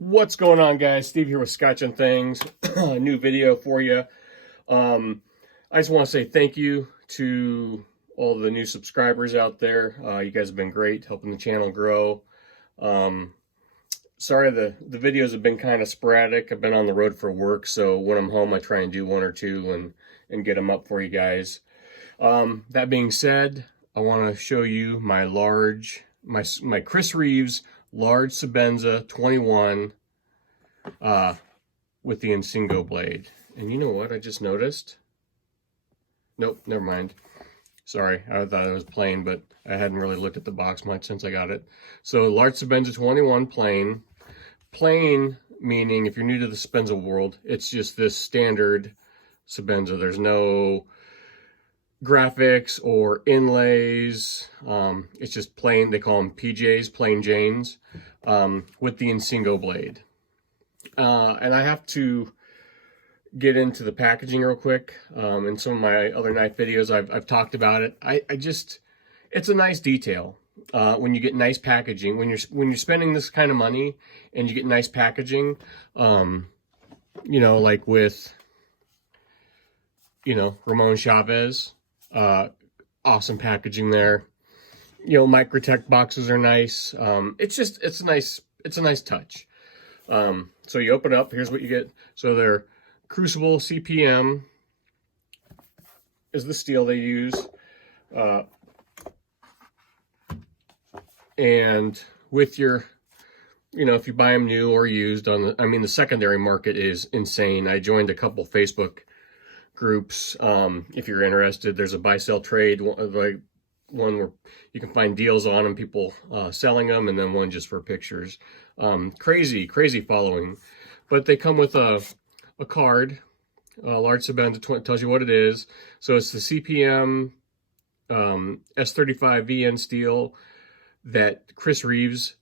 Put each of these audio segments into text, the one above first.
What's going on, guys? Steve here with Scotch and Things. A new video for you. I just want to say thank you to all the new subscribers out there. You guys have been great helping the channel grow. Sorry the videos have been kind of sporadic. I've been on the road for work, so when I'm home I try and do one or two and get them up for you guys. That being said, I want to show you my Chris Reeves large Sebenza 21 with the Insingo blade. And you know what I just noticed? Nope, never mind. Sorry, I thought it was plain, but I hadn't really looked at the box much since I got it. So large Sebenza 21 plain. Plain meaning, if you're new to the Sebenza world, it's just this standard Sebenza. There's no graphics or inlays. It's just plain. They call them PJs, plain Janes, with the Insingo blade. And I have to get into the packaging real quick. In some of my other knife videos, I've talked about it. It's a nice detail. When you get nice packaging, when you're spending this kind of money and you get nice packaging, you know, like with, you know, Ramon Chavez, awesome packaging there. You know, Microtech boxes are nice. It's a nice touch. So you open it up, here's what you get. So their Crucible CPM is the steel they use. And with your, you know, if you buy them new or used the secondary market is insane. I joined a couple Facebook groups. If you're interested, there's a buy sell trade, like one where you can find deals on them, people selling them, and then one just for pictures. Crazy following. But they come with a card. Large Sebenza tells you what it is. So it's the CPM S35 VN steel that Chris Reeves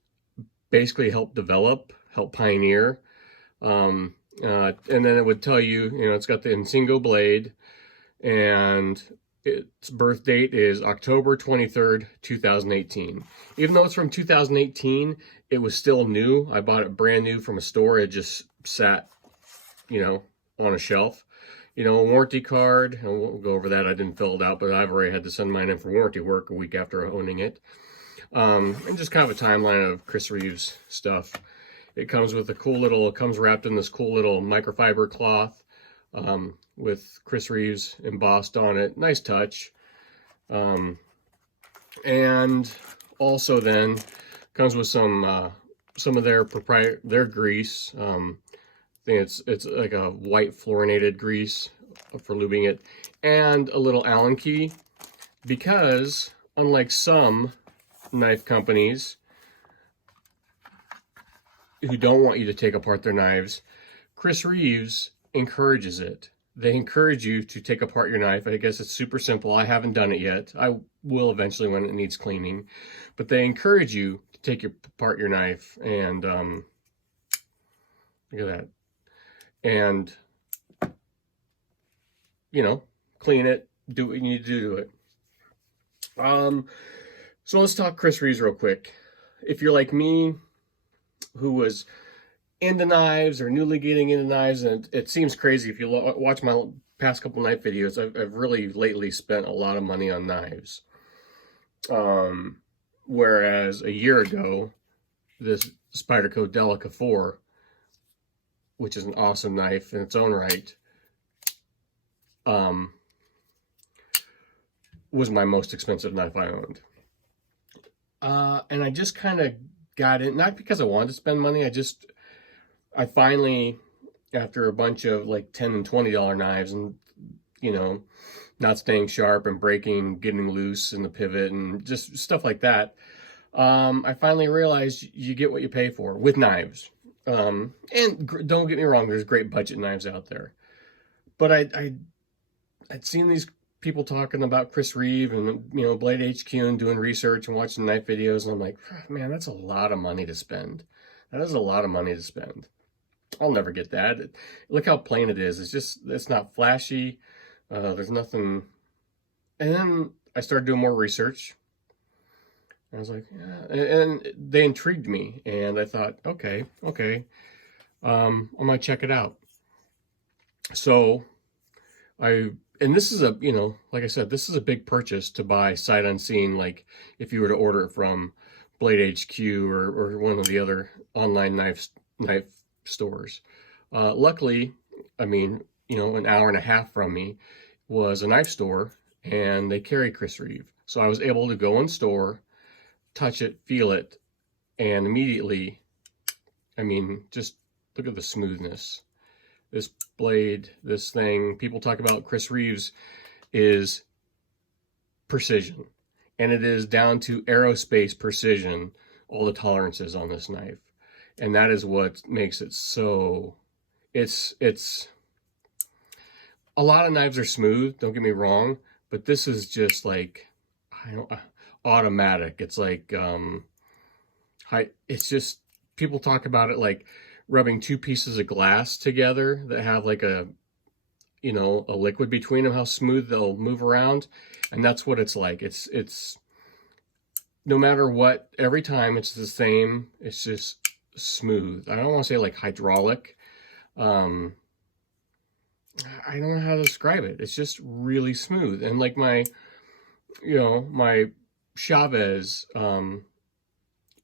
basically helped develop, helped pioneer. And then it would tell you, you know, it's got the Insingo blade, and its birth date is October 23rd, 2018. Even though it's from 2018, it was still new. I bought it brand new from a store. It just sat, you know, on a shelf. You know, a warranty card, and we'll go over that. I didn't fill it out, but I've already had to send mine in for warranty work a week after owning it. And just kind of a timeline of Chris Reeves stuff. It comes with a cool little, it comes wrapped in this cool little microfiber cloth with Chris Reeves embossed on it. Nice touch. And also then comes with some of their grease. I think it's like a white fluorinated grease for lubing it, and a little Allen key, because unlike some knife companies who don't want you to take apart their knives, Chris Reeves encourages it. They encourage you to take apart your knife. I guess it's super simple. I haven't done it yet. I will eventually when it needs cleaning. But they encourage you to take apart your knife, and look at that. And, you know, clean it, do what you need to do to it. So let's talk Chris Reeves real quick. If you're like me, who was into knives or newly getting into knives, and it seems crazy if you watch my past couple knife videos, I've really lately spent a lot of money on knives. Whereas a year ago, this Spyderco Delica 4, which is an awesome knife in its own right, was my most expensive knife I owned. And I just kind of got in, not because I wanted to spend money, I finally, after a bunch of like $10 and $20 knives and, you know, not staying sharp and breaking, getting loose in the pivot and just stuff like that, I finally realized you get what you pay for with knives. And don't get me wrong, there's great budget knives out there. But I'd seen these people talking about Chris Reeve and, you know, Blade HQ and doing research and watching knife videos, and I'm like, man, that's a lot of money to spend. That is a lot of money to spend. I'll never get that. Look how plain it is. It's not flashy. There's nothing. And then I started doing more research. I was like, yeah. And they intrigued me, and I thought, okay, I might check it out. So I, and this is a, like I said, this is a big purchase to buy sight unseen. Like if you were to order it from Blade HQ or one of the other online knife stores. Luckily, I mean, an hour and a half from me was a knife store, and they carry Chris Reeve. So I was able to go in store, touch it, feel it, and immediately, I mean, just look at the smoothness. This blade, this thing, people talk about Chris Reeves is precision. And it is down to aerospace precision, all the tolerances on this knife. And that is what makes it so, it's a lot of knives are smooth, don't get me wrong, but this is just like, I don't, automatic. It's like, it's just, people talk about it like rubbing two pieces of glass together that have like a liquid between them, how smooth they'll move around. And that's what it's like. It's no matter what, every time it's the same. It's just smooth. I don't want to say like hydraulic. I don't know how to describe it. It's just really smooth. And like my Chavez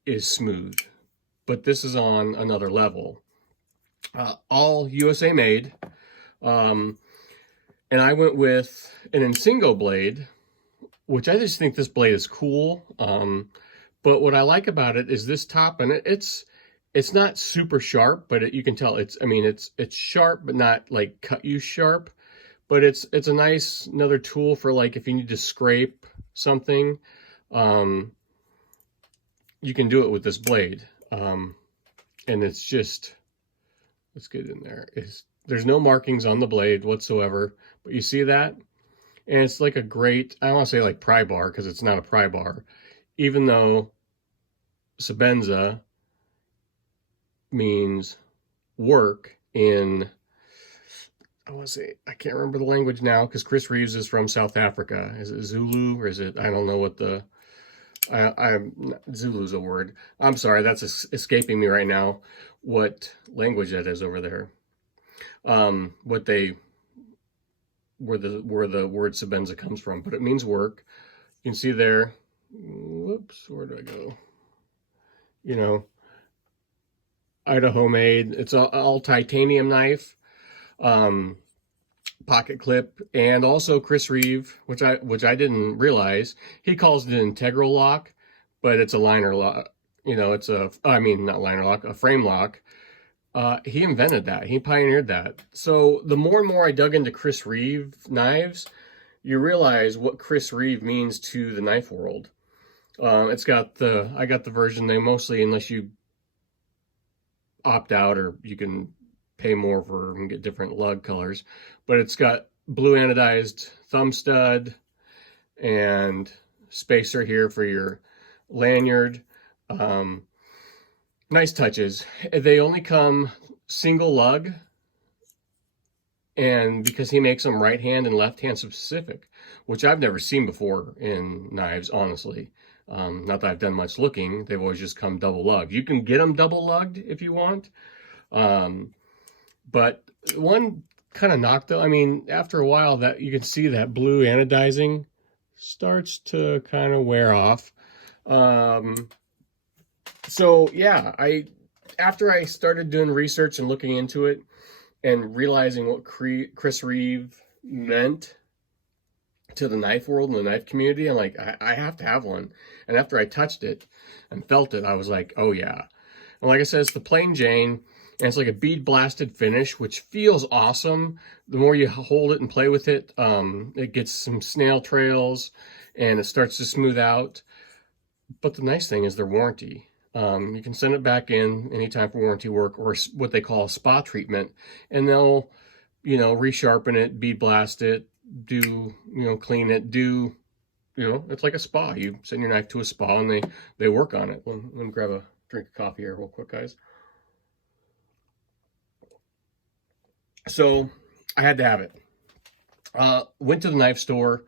is smooth, but this is on another level. All USA made. And I went with an Insingo blade, which I just think this blade is cool. But what I like about it is this top, and it's not super sharp, but you can tell it's sharp, but not like cut you sharp. But it's a nice another tool for like if you need to scrape something, you can do it with this blade. And it's just, let's get in there. There's no markings on the blade whatsoever, but you see that? And it's like a great, I don't want to say like pry bar because it's not a pry bar, even though Sebenza means work in, I want to say, I can't remember the language now because Chris Reeves is from South Africa. Is it Zulu or is it, I don't know what the, Zulu's a word. I'm sorry, that's escaping me right now what language that is over there. Where the word Sebenza comes from, but it means work. You can see there, whoops, where did I go? Idaho made. It's all titanium knife, pocket clip, and also Chris Reeve, which I didn't realize. He calls it an integral lock, but it's a liner lock. It's not liner lock, a frame lock. He invented that. He pioneered that. So the more and more I dug into Chris Reeve knives, you realize what Chris Reeve means to the knife world. I got the version they mostly, unless you opt out or you can pay more for and get different lug colors, but it's got blue anodized thumb stud and spacer here for your lanyard. Nice touches. They only come single lug, and because he makes them right hand and left hand specific, which I've never seen before in knives, honestly. Not that I've done much looking. They've always just come double lugged. You can get them double lugged if you want. But one kind of knock though, after a while that you can see that blue anodizing starts to kind of wear off. So yeah, after I started doing research and looking into it and realizing what Chris Reeve meant to the knife world and the knife community, I'm like, I have to have one. And after I touched it and felt it, I was like, oh yeah. And like I said, it's the plain Jane, and it's like a bead blasted finish, which feels awesome. The more you hold it and play with it, it gets some snail trails and it starts to smooth out. But the nice thing is their warranty. You can send it back in anytime for warranty work or what they call a spa treatment, and they'll, resharpen it, bead blast it, clean it, it's like a spa. You send your knife to a spa and they work on it. Let me grab a drink of coffee here real quick, guys. So I had to have it. Went to the knife store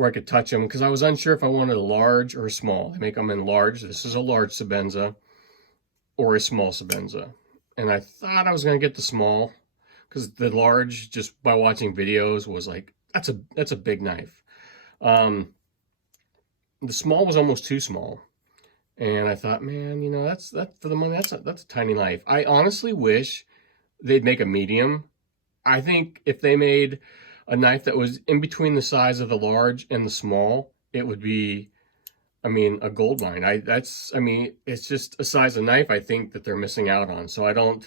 where I could touch them, because I was unsure if I wanted a large or a small. They make them in large. This is a large Sebenza or a small Sebenza. And I thought I was going to get the small, because the large, just by watching videos, was like, that's a big knife. The small was almost too small. And I thought, man, you know, that's for the money, that's a tiny knife. I honestly wish they'd make a medium. I think if they made a knife that was in between the size of the large and the small, it would be, I mean, a gold mine. It's just a size of knife I think that they're missing out on. So I don't,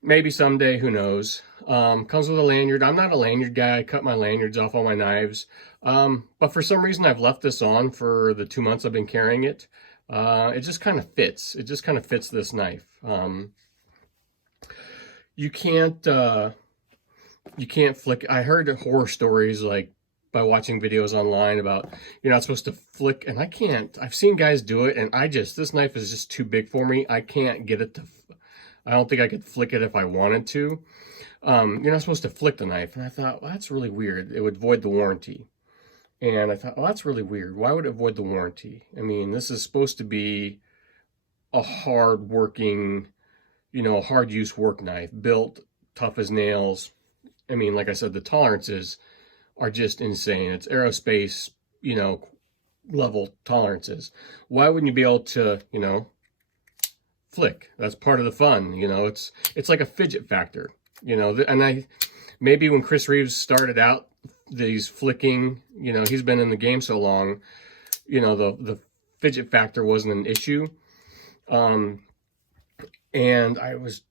maybe someday, who knows. Comes with a lanyard. I'm not a lanyard guy. I cut my lanyards off all my knives. But for some reason, I've left this on for the 2 months I've been carrying it. It just kind of fits. It just kind of fits this knife. You can't flick. I heard horror stories, like, by watching videos online about you're not supposed to flick, and I can't. I've seen guys do it, and this knife is just too big for me. I can't get it to, I don't think I could flick it if I wanted to. You're not supposed to flick the knife. And I thought, well, that's really weird. It would void the warranty. And I thought, well, that's really weird. Why would it void the warranty? I mean, this is supposed to be a hard working, you know, hard use work knife, built tough as nails. I mean, like I said, the tolerances are just insane. It's aerospace, you know, level tolerances. Why wouldn't you be able to, you know, flick? That's part of the fun. You know, it's like a fidget factor, you know. And maybe when Chris Reeves started out, these flicking, you know, he's been in the game so long, you know, the fidget factor wasn't an issue. And I was,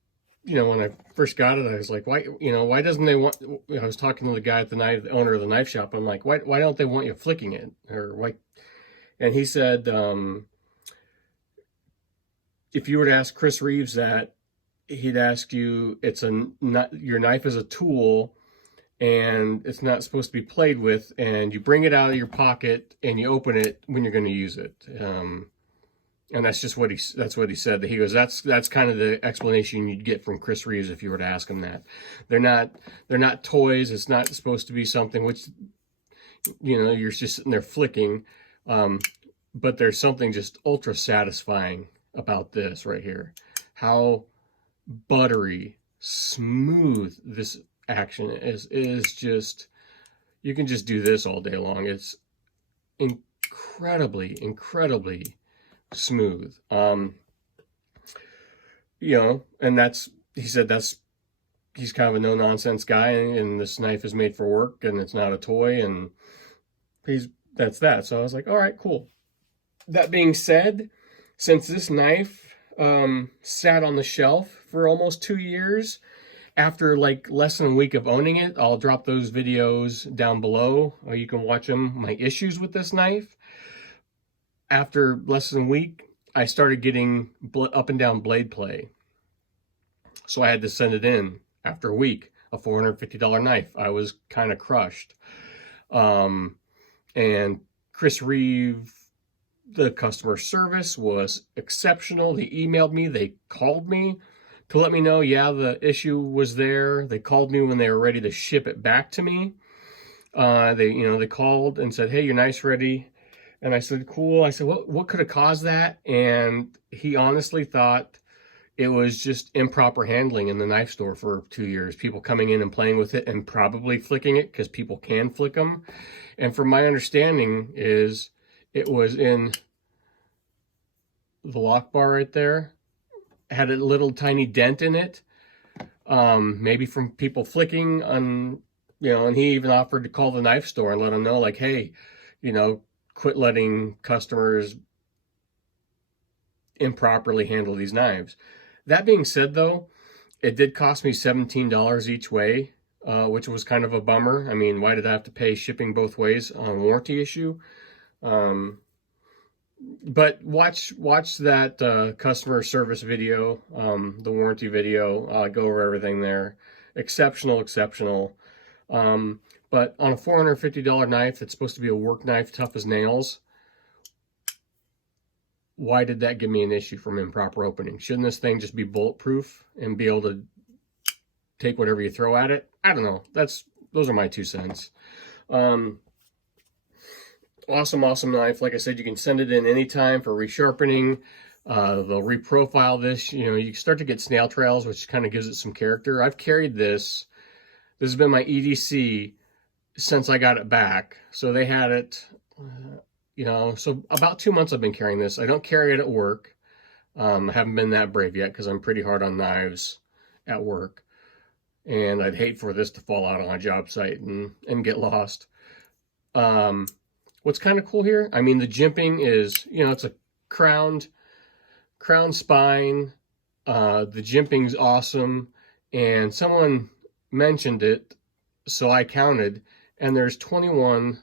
you know, when I first got it, I was like, why, you know, why doesn't they want, I was talking to the guy at the owner of the knife shop. I'm like, why don't they want you flicking it? Or why? And he said, if you were to ask Chris Reeves that, he'd ask you, your knife is a tool, and it's not supposed to be played with, and you bring it out of your pocket and you open it when you're going to use it. And that's just what he said. That he goes, that's kind of the explanation you'd get from Chris Reeves if you were to ask him that. They're not toys. It's not supposed to be something which, you know, you're just sitting there flicking. But there's something just ultra satisfying about this right here. How buttery smooth this action is just, you can just do this all day long. It's incredibly smooth. You know, and he said he's kind of a no-nonsense guy, and this knife is made for work, and it's not a toy, and that's that. So I was like, all right, cool. That being said, since this knife sat on the shelf for almost 2 years, after like less than a week of owning it, I'll drop those videos down below. You can watch them, my issues with this knife. After less than a week, I started getting up and down blade play. So I had to send it in after a week, a $450 knife. I was kind of crushed. And Chris Reeve, the customer service was exceptional. They emailed me, they called me to let me know, yeah, the issue was there. They called me when they were ready to ship it back to me. They called and said, hey, your knife's ready. And I said, cool. I said, what could have caused that? And he honestly thought it was just improper handling in the knife store for 2 years. People coming in and playing with it and probably flicking it, because people can flick them. And from my understanding is it was in the lock bar right there. Had a little tiny dent in it. Maybe from people flicking on, you know, and he even offered to call the knife store and let them know, like, hey, you know, quit letting customers improperly handle these knives. That being said, though, it did cost me $17 each way, which was kind of a bummer. I mean, why did I have to pay shipping both ways on a warranty issue? But watch that customer service video, the warranty video. I'll go over everything there. Exceptional. But on a $450 knife that's supposed to be a work knife, tough as nails, why did that give me an issue from improper opening? Shouldn't this thing just be bulletproof and be able to take whatever you throw at it? I don't know. Those are my 2 cents. Awesome, awesome knife. Like I said, you can send it in anytime for resharpening. They'll reprofile this. You know, you start to get snail trails, which kind of gives it some character. I've carried this. This has been my EDC since I got it back. So they had it, you know, so about 2 months I've been carrying this. I don't carry it at work. I haven't been that brave yet because I'm pretty hard on knives at work. And I'd hate for this to fall out on a job site and get lost. What's kind of cool here, I mean, the jimping is, you know, it's a crown spine. The jimping's awesome. And someone mentioned it, so I counted, and there's 21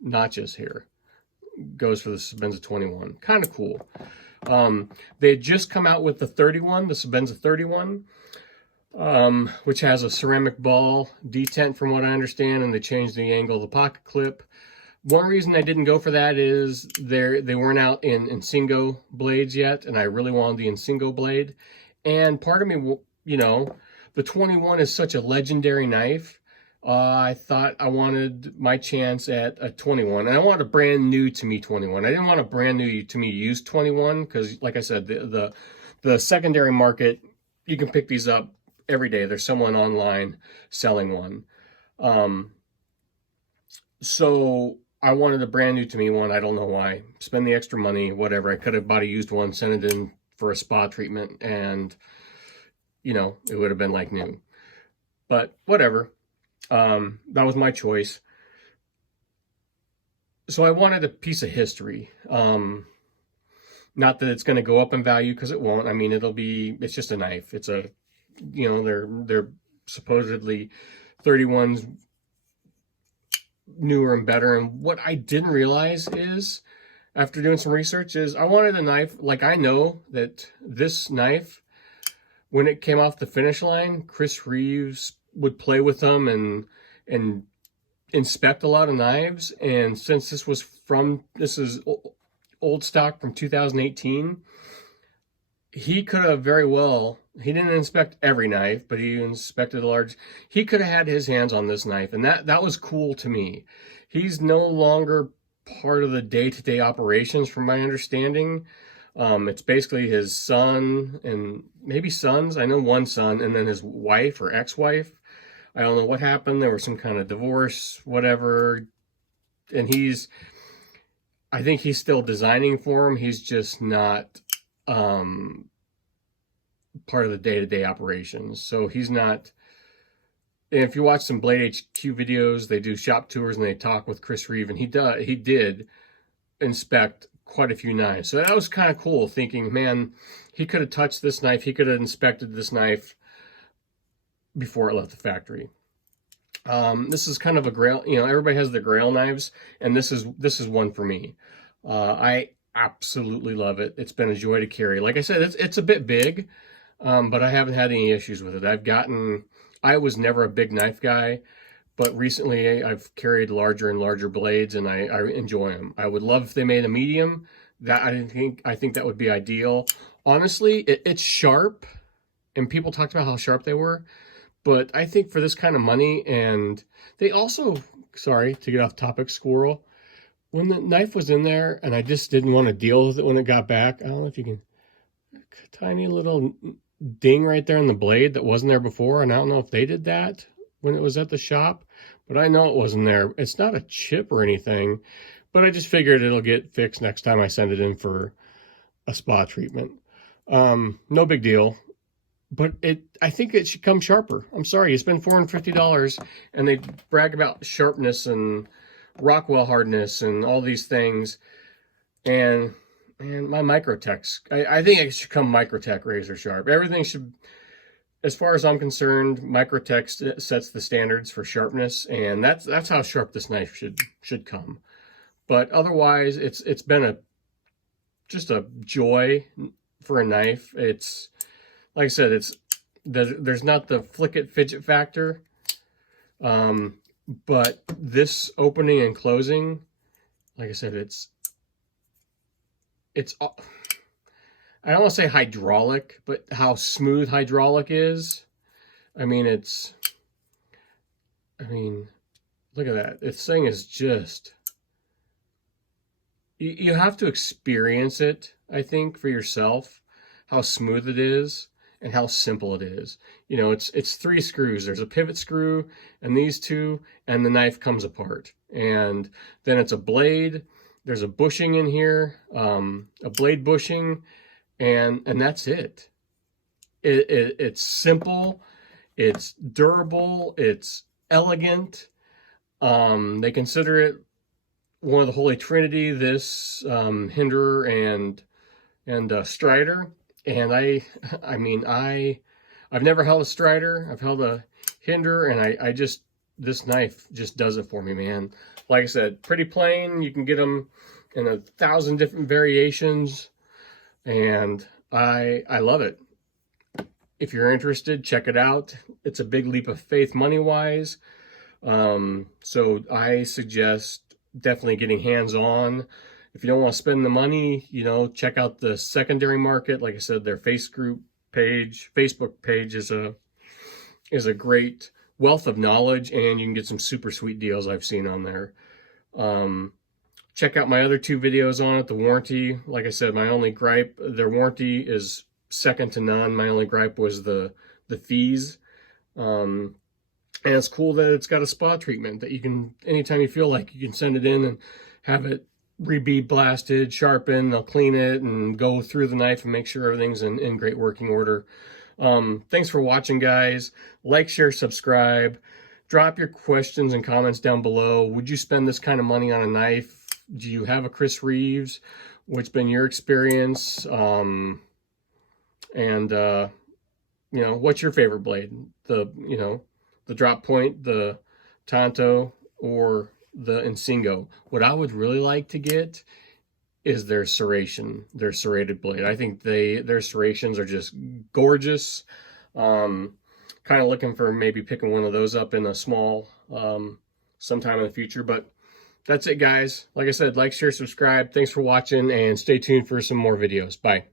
notches here. Goes for the Sebenza 21. Kind of cool. They had just come out with the 31, the Sebenza 31, which has a ceramic ball detent from what I understand, and they changed the angle of the pocket clip. One reason I didn't go for that is they weren't out in Insingo blades yet, and I really wanted the Insingo blade. And part of me, you know, the 21 is such a legendary knife. I thought I wanted my chance at a 21, and I want a brand new to me 21. I didn't want a brand new to me used 21 because, like I said, the secondary market, you can pick these up every day. There's someone online selling one. So I wanted a brand new to me one. I don't know why. Spend the extra money, whatever. I could have bought a used one, sent it in for a spa treatment, and, you know, it would have been like new. But whatever. That was my choice. So I wanted a piece of history. Not that it's going to go up in value, because it won't. I mean, it's just a knife. It's a, you know, they're supposedly 31s newer and better. And what I didn't realize is, after doing some research, is I wanted a knife, like, I know that this knife, when it came off the finish line, Chris Reeves would play with them and inspect a lot of knives. And since this is old stock from 2018, he could have very well, he didn't inspect every knife, but he inspected he could have had his hands on this knife, and that was cool to me. He's no longer part of the day-to-day operations, from my understanding. It's basically his son and maybe sons. I know one son, and then his wife or ex-wife. I don't know what happened. There was some kind of divorce, whatever. And I think he's still designing for him. He's just not part of the day-to-day operations. So he's not. And if you watch some Blade HQ videos, they do shop tours and they talk with Chris Reeve, and he did inspect quite a few knives. So that was kind of cool, thinking, man, he could have touched this knife. He could have inspected this knife before it left the factory. This is kind of a Grail. You know, everybody has the Grail knives, and this is one for me. I absolutely love it. It's been a joy to carry. Like I said, it's a bit big, but I haven't had any issues with it. I was never a big knife guy, but recently I've carried larger and larger blades, and I enjoy them. I would love if they made a medium. I think that would be ideal. Honestly, it's sharp, and people talked about how sharp they were, but I think for this kind of money, and they also, sorry to get off topic, squirrel, when the knife was in there and I just didn't want to deal with it when it got back, I don't know if you can, tiny little ding right there in the blade that wasn't there before, and I don't know if they did that when it was at the shop, but I know it wasn't there. It's not a chip or anything, but I just figured it'll get fixed next time I send it in for a spa treatment. No big deal, but I think it should come sharper. I'm sorry, you spend $450 and they brag about sharpness and Rockwell hardness and all these things, and my Microtechs, I think it should come Microtech razor sharp. Everything should, as far as I'm concerned, Microtech sets the standards for sharpness, and that's how sharp this knife should come. But otherwise, it's been just a joy for a knife. It's, like I said, there's not the flick it fidget factor, but this opening and closing, like I said, it's I don't want to say hydraulic, but how smooth hydraulic is. I mean, Look at that. This thing is just, you have to experience it, I think, for yourself, how smooth it is and how simple it is. You know, it's 3 screws. There's a pivot screw and these 2, and the knife comes apart. And then it's a blade. There's a bushing in here, a blade bushing, and that's it. It's simple, it's durable, it's elegant. They consider it one of the Holy Trinity, this hinder and strider. And I mean, I've never held a strider. I've held a hinder, and I just, this knife just does it for me, man. Like I said, pretty plain. You can get them in 1,000 different variations, and I love it. If you're interested, check it out. It's a big leap of faith money-wise. So I suggest definitely getting hands-on. If you don't want to spend the money, you know, check out the secondary market. Like I said, their Facebook page is a great wealth of knowledge, and you can get some super sweet deals I've seen on there. Check out my other 2 videos on it. The warranty, like I said, my only gripe, their warranty is second to none. My only gripe was the fees. And it's cool that it's got a spa treatment that you can, anytime you feel like, you can send it in and have it re-bead blasted, sharpened. They'll clean it and go through the knife and make sure everything's in great working order. Thanks for watching, guys. Like, share, subscribe. Drop your questions and comments down below. Would you spend this kind of money on a knife? Do you have a Chris Reeves? What's been your experience? You know, what's your favorite blade? The drop point, the Tanto, or the Insingo? What I would really like to get is their serration, their serrated blade. I think their serrations are just gorgeous. Kind of looking for maybe picking one of those up in a small sometime in the future. But that's it, guys. Like I said, like, share, subscribe. Thanks for watching, and stay tuned for some more videos. Bye.